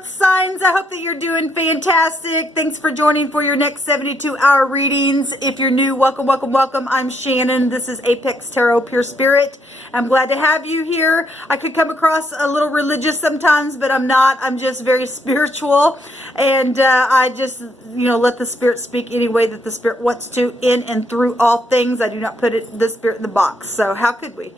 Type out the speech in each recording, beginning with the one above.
earth signs, I hope that you're doing fantastic. Thanks for joining for your next 72-hour readings. If you're new, welcome, welcome, welcome. I'm Shannon. This is Apex Tarot Pure Spirit. I'm glad to have you here. I could come across a little religious sometimes, but I'm not. I'm just very spiritual, and I just, let the Spirit speak any way that the Spirit wants to, in and through all things. I do not put the Spirit in the box, so how could we?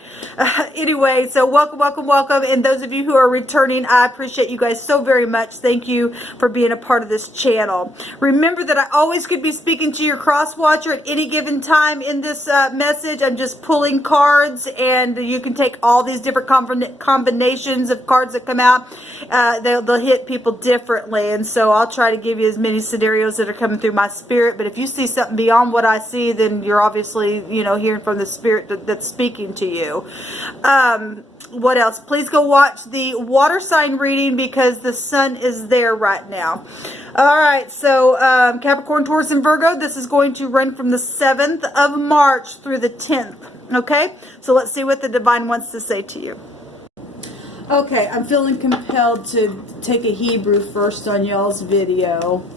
Anyway, so welcome, welcome, welcome. And those of you who are returning, I appreciate you guys so very much. Thank you for being a part of this channel. Remember that I always could be speaking to your cross watcher at any given time in this message. I'm just pulling cards, and you can take all these different combinations of cards that come out. They'll hit people differently, and so I'll try to give you as many scenarios that are coming through my spirit. But if you see something beyond what I see, then you're obviously, hearing from the Spirit that's speaking to you. What else? Please go watch the water sign reading because the sun is there right now. All right, so Capricorn, Taurus, and Virgo, this is going to run from the 7th of March through the 10th. Okay, so let's see what the divine wants to say to you. Okay, I'm feeling compelled to take a Hebrew first on y'all's video.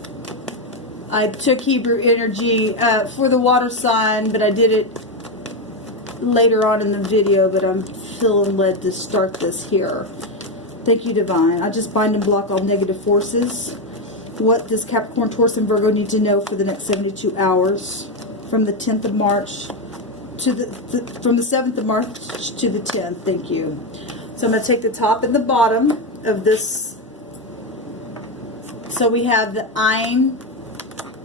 I took Hebrew energy for the water sign, but I did it later on in the video, but I'm feeling led to start this here. Thank you, divine. I just bind and block all negative forces. What does Capricorn, Taurus, and Virgo need to know for the next 72 hours from the 10th of March to from the 7th of March to the 10th? Thank you. So I'm going to take the top and the bottom of this. So we have the Ayin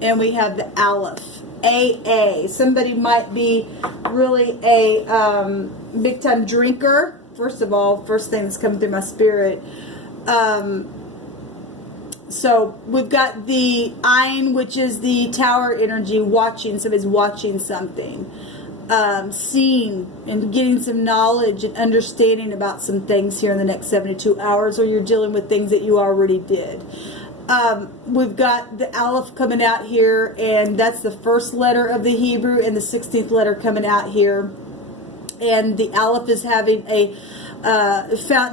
and we have the Aleph. AA. Somebody might be really a big time drinker. First of all, first thing that's coming through my spirit. So we've got the Ayin, which is the tower energy, watching. Somebody's watching something. Seeing and getting some knowledge and understanding about some things here in the next 72 hours, or you're dealing with things that you already did. We've got the Aleph coming out here, and that's the first letter of the Hebrew, and the 16th letter coming out here. And the Aleph is having a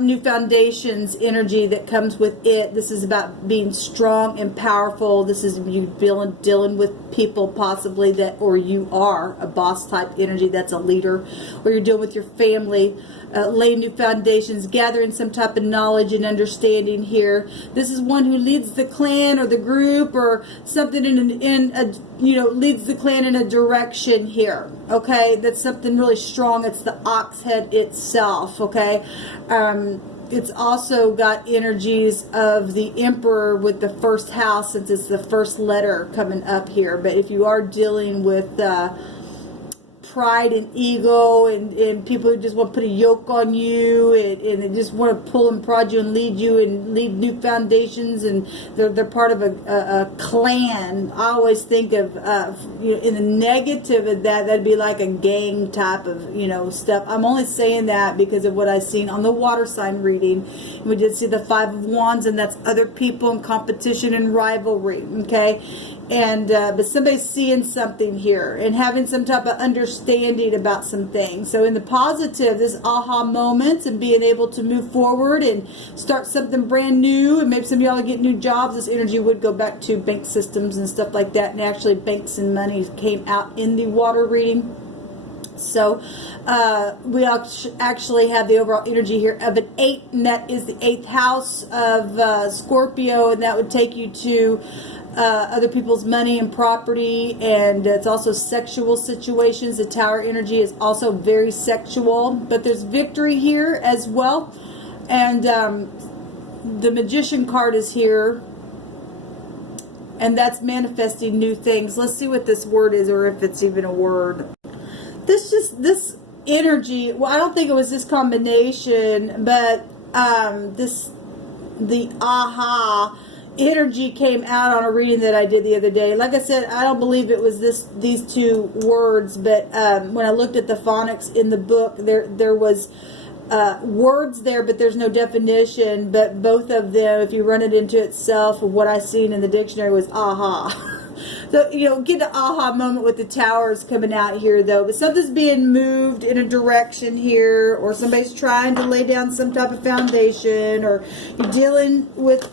new foundations energy that comes with it. This is about being strong and powerful. This is you dealing with people possibly that, or you are a boss type energy that's a leader, or you're dealing with your family. Laying new foundations, gathering some type of knowledge and understanding here. This is one who leads the clan or the group or something leads the clan in a direction here. Okay, that's something really strong. It's the ox head itself. Okay, it's also got energies of the Emperor with the first house, since it's the first letter coming up here. But if you are dealing with pride and ego and people who just want to put a yoke on you and they just want to pull and prod you and lead new foundations, and they're part of a clan. I always think of in the negative of that'd be like a gang type of stuff. I'm only saying that because of what I've seen on the water sign reading. We did see the 5 of Wands, and that's other people in competition and rivalry. Okay. And but somebody's seeing something here and having some type of understanding about some things. So in the positive, this aha moments and being able to move forward and start something brand new, and maybe some of y'all get new jobs. This energy would go back to bank systems and stuff like that, and actually banks and money came out in the water reading. So we actually have the overall energy here of an 8, and that is the 8th house of Scorpio, and that would take you to other people's money and property, and it's also sexual situations. The tower energy is also very sexual, but there's victory here as well. And the Magician card is here, and that's manifesting new things. Let's see what this word is, or if it's even a word. This energy, well, I don't think it was this combination, but the aha energy came out on a reading that I did the other day. Like I said, I don't believe it was these two words, but when I looked at the phonics in the book, there was words there, but there's no definition. But both of them, if you run it into itself, what I seen in the dictionary was aha. So, get the aha moment with the towers coming out here, though. But something's being moved in a direction here, or somebody's trying to lay down some type of foundation, or you're dealing with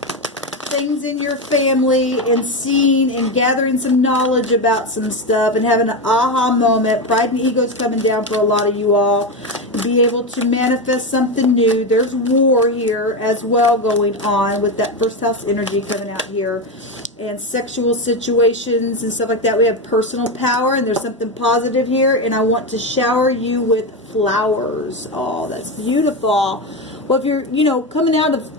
things in your family and seeing and gathering some knowledge about some stuff and having an aha moment. Pride and ego is coming down for a lot of you all. Be able to manifest something new. There's war here as well going on with that first house energy coming out here. And sexual situations and stuff like that. We have personal power, and there's something positive here. And I want to shower you with flowers. Oh, that's beautiful. Well, if you're, coming out of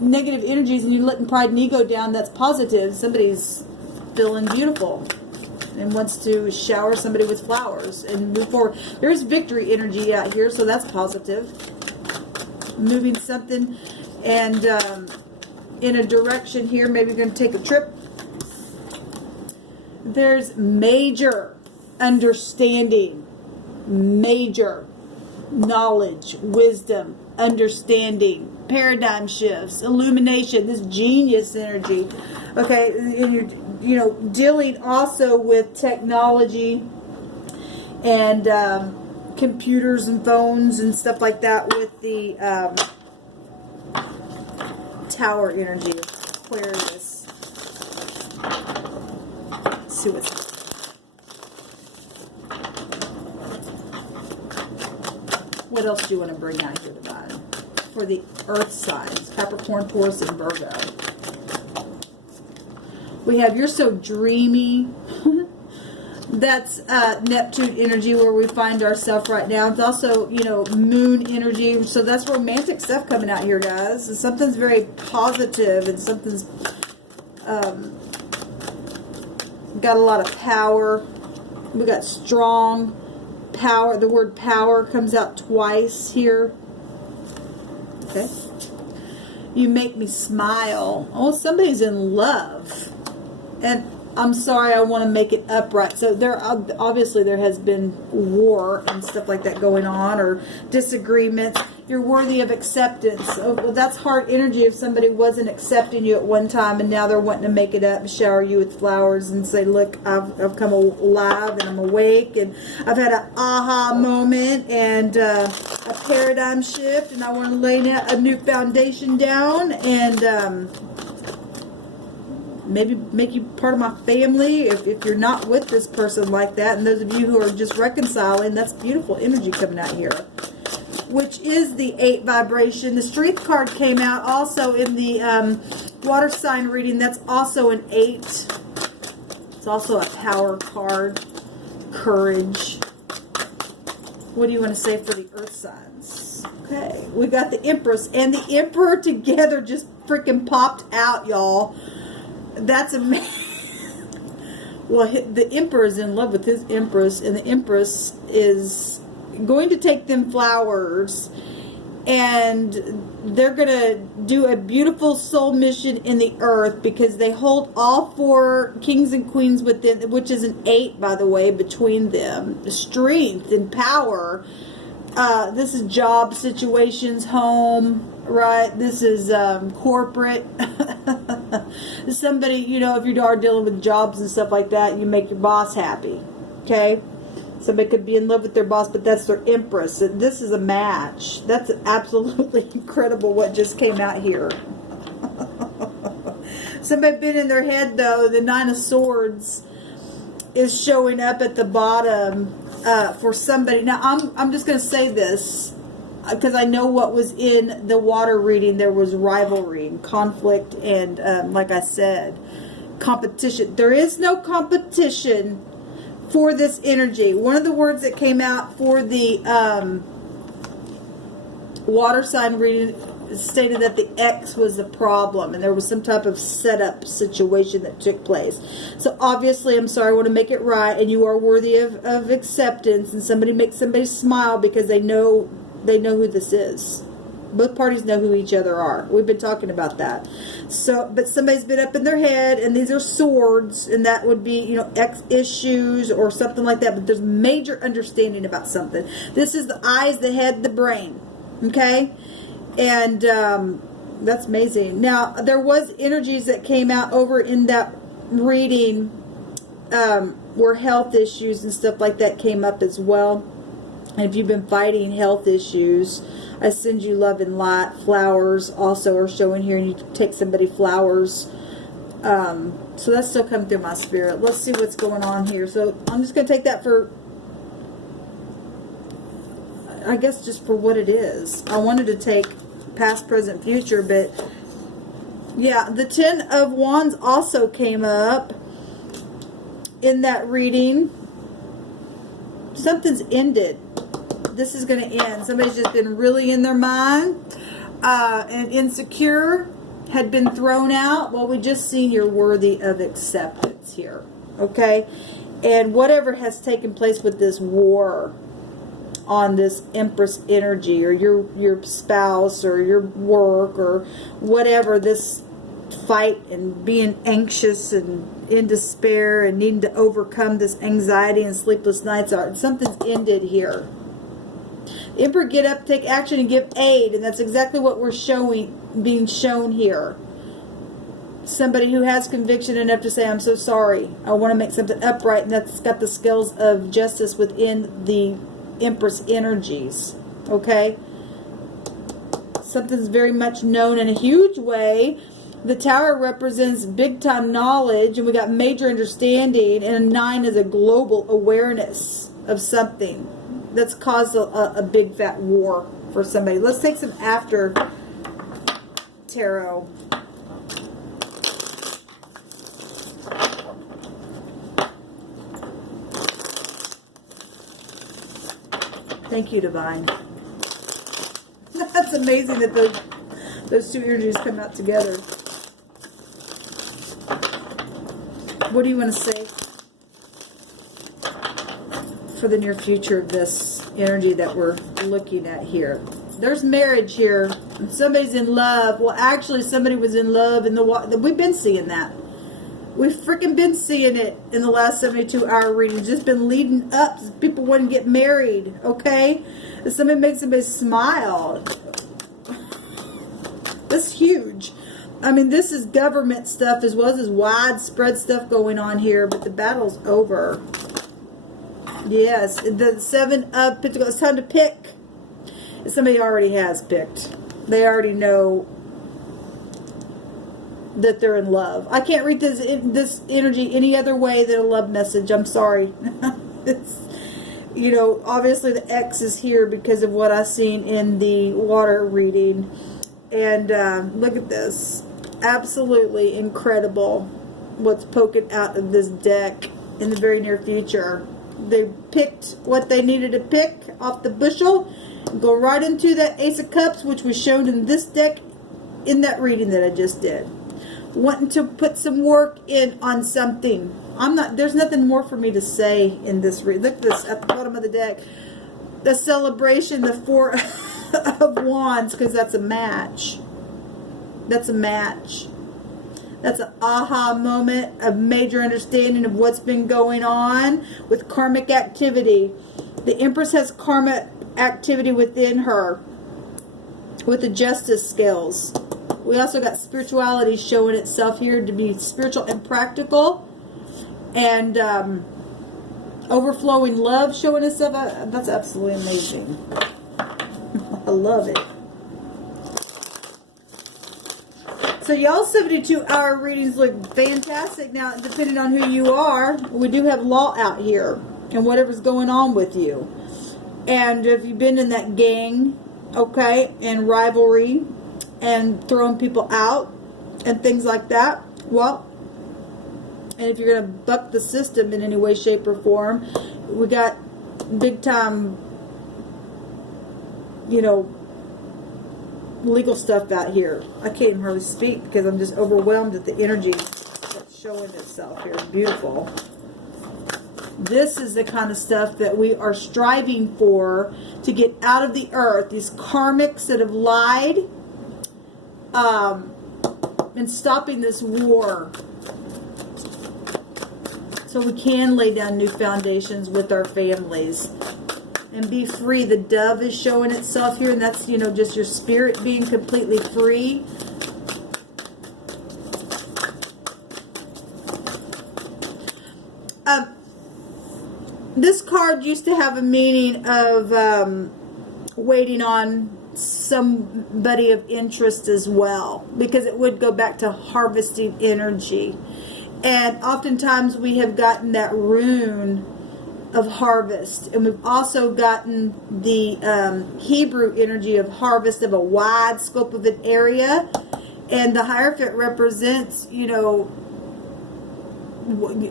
negative energies and you're letting pride and ego down, that's positive. Somebody's feeling beautiful and wants to shower somebody with flowers and move forward. There's victory energy out here, so that's positive. Moving something and in a direction here. Maybe you're going to take a trip. There's major understanding, major knowledge, wisdom, understanding, paradigm shifts, illumination, this genius energy. Okay, and you're dealing also with technology and computers and phones and stuff like that with the Tower energy, Aquarius. Let's see what's what else do you want to bring out here, Divine? For the earth signs, Capricorn, Taurus, and Virgo. We have you're so dreamy. That's Neptune energy where we find ourselves right now. It's also, moon energy. So that's romantic stuff coming out here, guys. And something's very positive and something's got a lot of power. We got strong power. The word power comes out twice here. Okay. You make me smile. Oh, somebody's in love. And I'm sorry, I want to make it upright. So there has been war and stuff like that going on, or disagreements. You're worthy of acceptance. Oh, well, that's hard energy if somebody wasn't accepting you at one time and now they're wanting to make it up and shower you with flowers and say, look, I've come alive and I'm awake and I've had an aha moment and a paradigm shift and I want to lay a new foundation down and maybe make you part of my family if you're not with this person like that. And those of you who are just reconciling, that's beautiful energy coming out here, which is the 8 vibration. The strength card came out also in the water sign reading. That's also an 8. It's also a power card. Courage. What do you want to say for the earth signs? Okay, we got the Empress and the Emperor together just freaking popped out, y'all. That's amazing. Well, the Emperor is in love with his Empress, and the Empress is going to take them flowers, and they're going to do a beautiful soul mission in the earth because they hold all 4 kings and queens within, which is an 8, by the way, between them. Strength and power. This is job situations, home, right? This is corporate. Somebody, if you are dealing with jobs and stuff like that, you make your boss happy. Okay? Somebody could be in love with their boss, but that's their Empress. This is a match. That's absolutely incredible what just came out here. Somebody been in their head, though. The 9 of Swords is showing up at the bottom for somebody. Now, I'm just going to say this because I know what was in the water reading. There was rivalry and conflict and, like I said, competition. There is no competition for this energy. One of the words that came out for the water sign reading stated that the X was the problem and there was some type of setup situation that took place. So obviously, I'm sorry, I want to make it right, and you are worthy of acceptance, and somebody makes somebody smile because they know who this is. Both parties know who each other are. We've been talking about that. So, but somebody's been up in their head, and these are swords, and that would be, X issues or something like that. But there's major understanding about something. This is the eyes, the head, the brain. Okay? And that's amazing. Now, there was energies that came out over in that reading where health issues and stuff like that came up as well. And if you've been fighting health issues, I send you love and light. Flowers also are showing here, and you take somebody flowers. So that's still coming through my spirit. Let's see what's going on here. So I'm just going to take that for, I guess, just for what it is. I wanted to take past, present, future, but yeah, the 10 of Wands also came up in that reading. Something's ended. This is going to end. Somebody's just been really in their mind and insecure, had been thrown out. Well, we just seen you're worthy of acceptance here. Okay? And whatever has taken place with this war on this Empress energy, or your spouse, or your work, or whatever, this fight and being anxious and in despair and needing to overcome this anxiety and sleepless nights, are something's ended here. Emperor, get up, take action, and give aid. And that's exactly what we're being shown here. Somebody who has conviction enough to say, I'm so sorry, I want to make something upright, and that's got the scales of justice within the Empress energies. Okay? Something's very much known in a huge way. The Tower represents big time knowledge, and we got major understanding, and a 9 is a global awareness of something that's caused a big fat war for somebody. Let's take some after tarot. Thank you, Divine. That's amazing that those two energies come out together. What do you want to say for the near future of this energy that we're looking at here? There's marriage here. Somebody's in love. Well, actually, somebody was in love in the water. We've been seeing that. We've freaking been seeing it in the last 72-hour reading. It's just been leading up. People want to get married, okay? And somebody makes somebody smile. That's huge. I mean, this is government stuff as well as this widespread stuff going on here, but the battle's over. Yes, the 7 of Pentacles. It's time to pick. Somebody already has picked. They already know that they're in love. I can't read this energy any other way than a love message. I'm sorry. It's, you know, obviously the X is here because of what I've seen in the water reading. And look at this. Absolutely incredible what's poking out of this deck in the very near future. They picked what they needed to pick off the bushel. Go right into that Ace of Cups, which was shown in this deck in that reading that I just did. Wanting to put some work in on something. There's nothing more for me to say in this reading. Look at this at the bottom of the deck. The celebration, the 4 of Wands, because that's a match. That's a match. That's an aha moment of major understanding of what's been going on with karmic activity. The Empress has karmic activity within her with the justice scales. We also got spirituality showing itself here to be spiritual and practical. And overflowing love showing itself. That's absolutely amazing. I love it. So y'all 72-hour readings look fantastic. Now, depending on who you are, we do have law out here and whatever's going on with you. And if you've been in that gang, okay, and rivalry and throwing people out and things like that, well, and if you're going to buck the system in any way, shape, or form, we got big time, you know, legal stuff out here. I can't even hardly speak because I'm just overwhelmed at the energy that's showing itself here. It's beautiful. This is the kind of stuff that we are striving for to get out of the earth. These karmics that have lied and stopping this war so we can lay down new foundations with our families and be free. The dove is showing itself here, and that's, you know, just your spirit being completely free. This card used to have a meaning of waiting on somebody of interest as well, because it would go back to harvesting energy. And oftentimes we have gotten that rune of harvest, and we've also gotten the Hebrew energy of harvest, of a wide scope of an area. And the Hierophant represents, you know,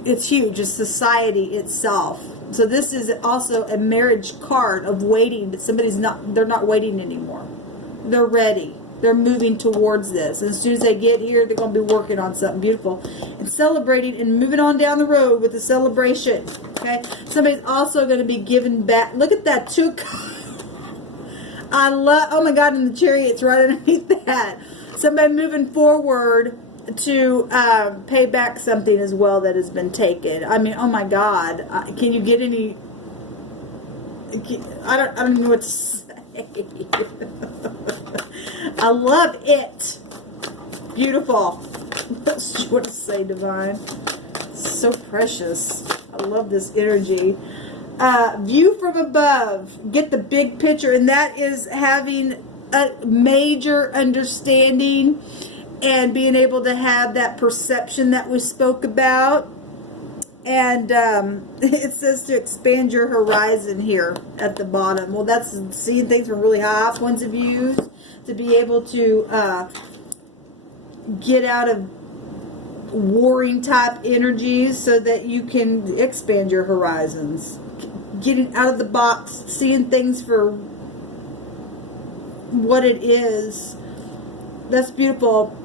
it's huge, it's society itself. So this is also a marriage card of waiting, but they're not waiting anymore. They're ready. They're moving towards this. And as soon as they get here, they're going to be working on something beautiful and celebrating and moving on down the road with the celebration. Okay? Somebody's also going to be giving back. Look at that too. I love, oh my God, and the Chariot's right underneath that. Somebody moving forward to pay back something as well that has been taken. I mean, oh my God, can you get any? I don't even know what to say. I love it. Beautiful. What you want to say, Divine? So precious. I love this energy. View from above. Get the big picture, and that is having a major understanding and being able to have that perception that we spoke about. And it says to expand your horizon here at the bottom. Well, that's seeing things from really high points of view, to be able to get out of warring type energies so that you can expand your horizons. Getting out of the box, seeing things for what it is. That's beautiful.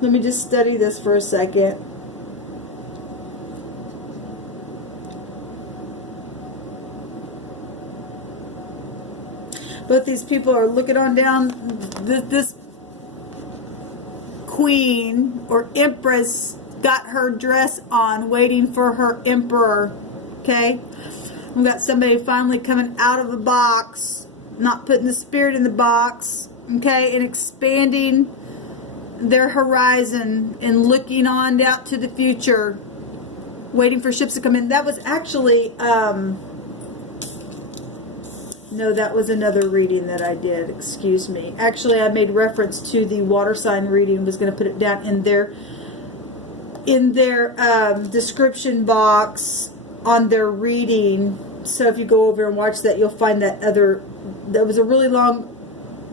Let me just study this for a second. Both these people are looking on down. This queen or empress got her dress on, waiting for her emperor. Okay? We've got somebody finally coming out of the box, not putting the spirit in the box, okay, and expanding their horizon and looking on out to the future, waiting for ships to come in. That was actually, no, that was another reading that I did, excuse me. Actually, I made reference to the water sign reading, was going to put it down in their description box on their reading. So if you go over and watch that, you'll find that was a really long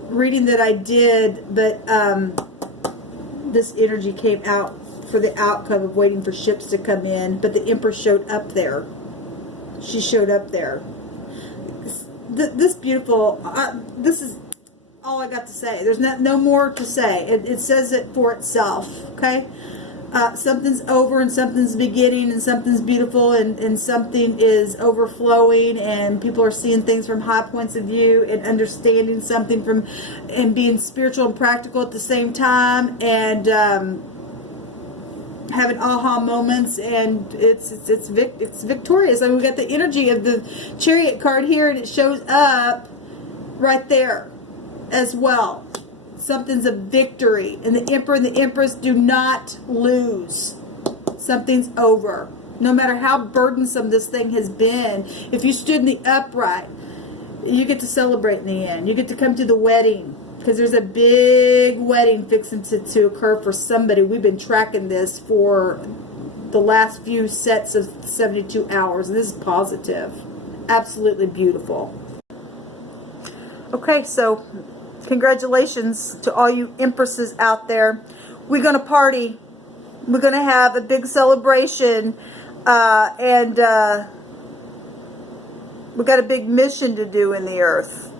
reading that I did, but this energy came out for the outcome of waiting for ships to come in, but the Empress showed up there. She showed up there. This beautiful, this is all I got to say. There's no more to say. It says it for itself, okay? Something's over and something's beginning and something's beautiful and something is overflowing, and people are seeing things from high points of view and understanding something from, and being spiritual and practical at the same time, and having aha moments, and it's victorious. I mean, we got the energy of the Chariot card here, and it shows up right there as well. Something's a victory, and the Emperor and the Empress do not lose. Something's over. No matter how burdensome this thing has been, if you stood in the upright, you get to celebrate in the end. You get to come to the wedding, because there's a big wedding fixing to occur for somebody. We've been tracking this for the last few sets of 72 hours, and this is positive. Absolutely beautiful. Okay, so congratulations to all you empresses out there. We're going to party. We're going to have a big celebration. And we got a big mission to do in the earth.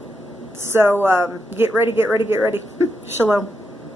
So get ready, get ready, get ready. Shalom.